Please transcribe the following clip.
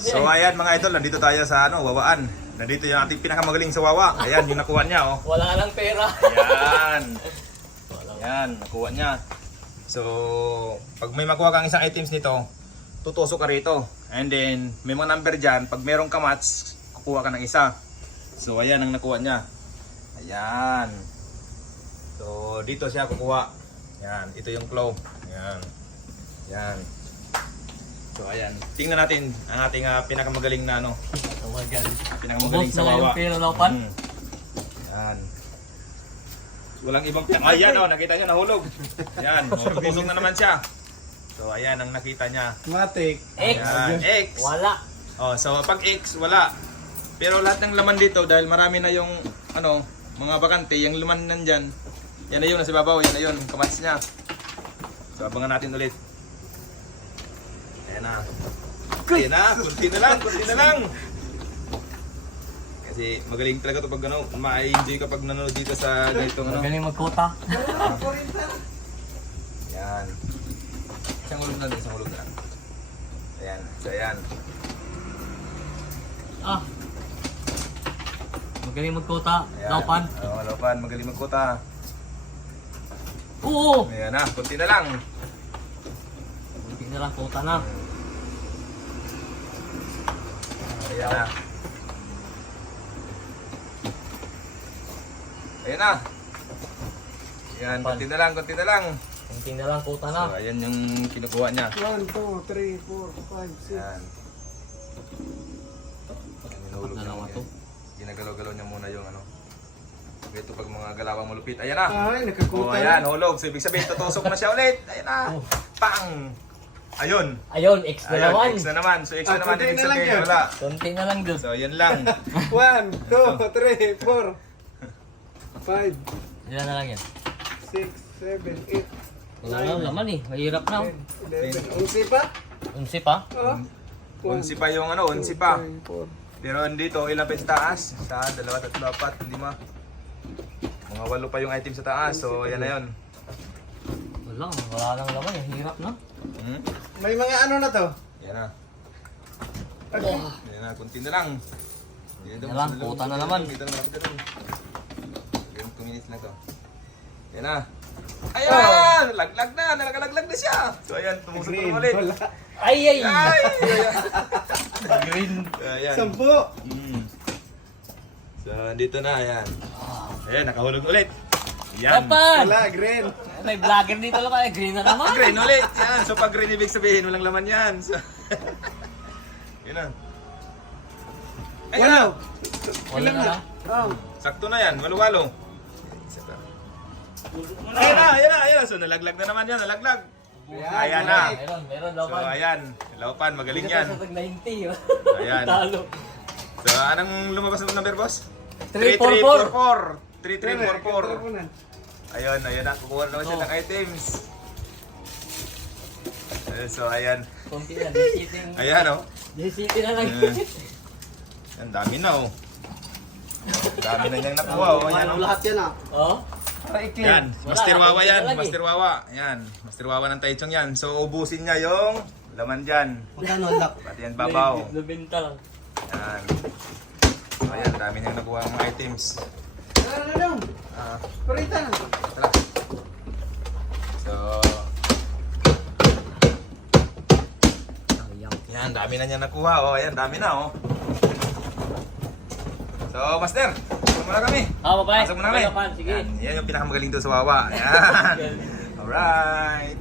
So ayan mga idol, nandito tayo sa Wawaan. Nandito yung ating pinakamagaling sa Wawa. Ayan, yung nakuha niya oh. Wala lang pera. Ayan. Ayan, nakuha niya. So, pag may makuha kang isang items nito, tutusok ka rito. And then, may mga number dyan. Pag merong kamats, kukuha ka ng isa. So, ayan ang nakuha niya. Ayan. So, dito siya kukuha. Ayan, ito yung claw. Ayan. Ayan. So, ayan. Tingnan natin ang ating pinakamagaling na Oh my God. pinakamagaling sa Ubos na lang Wawa. yung pera, Lopan. Ayan. Walang ibang ayan oh, nakita niyo nahulog. Ayan, tutusok na naman siya. So ayan ang nakita niya. Matik. X. Ayan, X. Wala. Oh, so pag X wala. Pero lahat ng laman dito dahil marami na yung mga bakante, yung laman nandiyan. Yan na yun nasa babaw, yan na yun, kamats niya. So abangan natin ulit. Ayan na. Ayan na, kunti na lang, kunti na lang. Kasi magaling talaga ito pag ma-enjoy kapag nanonood dito sa ganitong Magaling magkota. Yan. Isang ulog na din, isang ulog na. Ayan, so ayan. Ah. Magaling magkota. Ayan. Lopan. Oo, Lopan, magaling magkuta. Oo. Ayan na, kunti na lang. Hindi na lang kota na. Ayan na. Ayan na. Ayan, kunti na lang, kunti na lang. Hindi na lang kota na. So, ayan yung kinukuha niya. 1, 2, 3, 4, 5, 6. Ayan. Hinulog Apat na niya lang muna. ito. Ginagalaw-galaw niya muna yung Ito pag mga galawang malupit. Ayan na. Ay, nakakuta. Oh, ayan, hulog. So, ibig sabihin, tutusok na siya ulit. Ayan na. Oh. Pang! Ayun. Ayun, X na Ayun, naman. X na naman. So, X na naman. kunti Ibig na lang sabihin, yun. wala. Kunti na lang doon. So, yan lang. 1, 2, 3, 4, 5, Ilan na lang yan? 6, 7, 8, Wala na laman eh. Mahirap na. 10, 11. Unsi pa? Unsi pa. Oh. Unsi pa yung unsi pa. Pero andito, ilang pa sa taas? Sa 2, 3, 4, 5. Mga 8 pa yung item sa taas. So, yan na yun. Wala nang laman eh. Hirap na. Hmm? May mga ano na to? Yan na. Okay. Yan na, kunti na lang. Yan Yan lang, puta na naman. Dito na, dito na. Yung 2 minutes na to. Yan na. Ayan! Laglag na! Nalagalaglag na siya! So ayan, tumusok Green. na ulit. Wala. Ay! Ay! Green. Ayan. 10. So, dito na, ayan. Ayan, nakahulog ulit. Yan. Lopan! Wala, green. May vlogger dito lang kaya. Green na naman. Green ulit. Yan. So, pag green, ibig sabihin, walang laman yan. So, yun na. Ayan na. Wala na lang. Oh. Sakto na yan. Walo-walo. Ayan na, ayan na, ayan na. So, nalaglag na naman yan. Nalaglag. Ayan na. Meron, So, Lopan. ayan. Laupan, magaling yan. Sa tag 90. Ayan. Talo. So, anong lumabas ng number, boss? 344. 3344. Ayun, ayun na. Kukuha na naman siya ng items. So, ayan. Kunti na. Disiting. Ayan, oh. Disiting na lang. Ang dami na, oh. Ang dami na niyang nakuha, oh. Ayan, oh. Lahat yan ah. Oh? Yan, Master Wawa yan. Wala, Master Wawa. Yan, Master Wawa ng Taichung yan. So, ubusin niya yung laman dyan. Magkano lock? Pati yan babaw. Nabenta lang. Yan. So, ayan, dami niyang nakuha ng items. Ano na lang? Ah, Parita na. tara. So, yan, dami na niya nakuha. Oh, ayan, dami na, oh. So, Master, pasok muna kami. Ah, bye-bye. Pasok muna kami. Sige. Yan yung pinakamagaling doon sa Wawa. Yan. Alright.